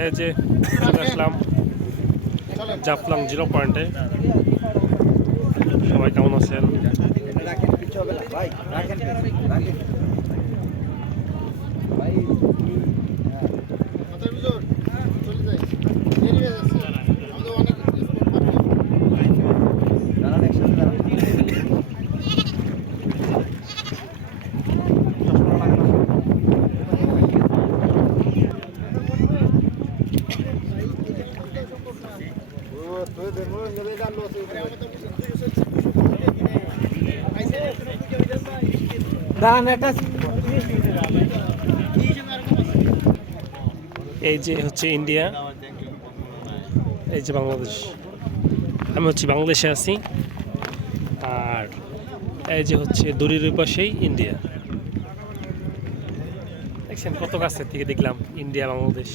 এই যে চলে আসলাম জাফলং 0 পয়েন্টে। সবাই কেমন আছেন? এই যে হচ্ছে ইন্ডিয়া, এই যে বাংলাদেশ। আমি হচ্ছে বাংলাদেশে আছি, আর এই যে হচ্ছে দড়ির ওই পাশেই ইন্ডিয়া। দেখছেন কত কাছের থেকে দেখলাম ইন্ডিয়া বাংলাদেশ।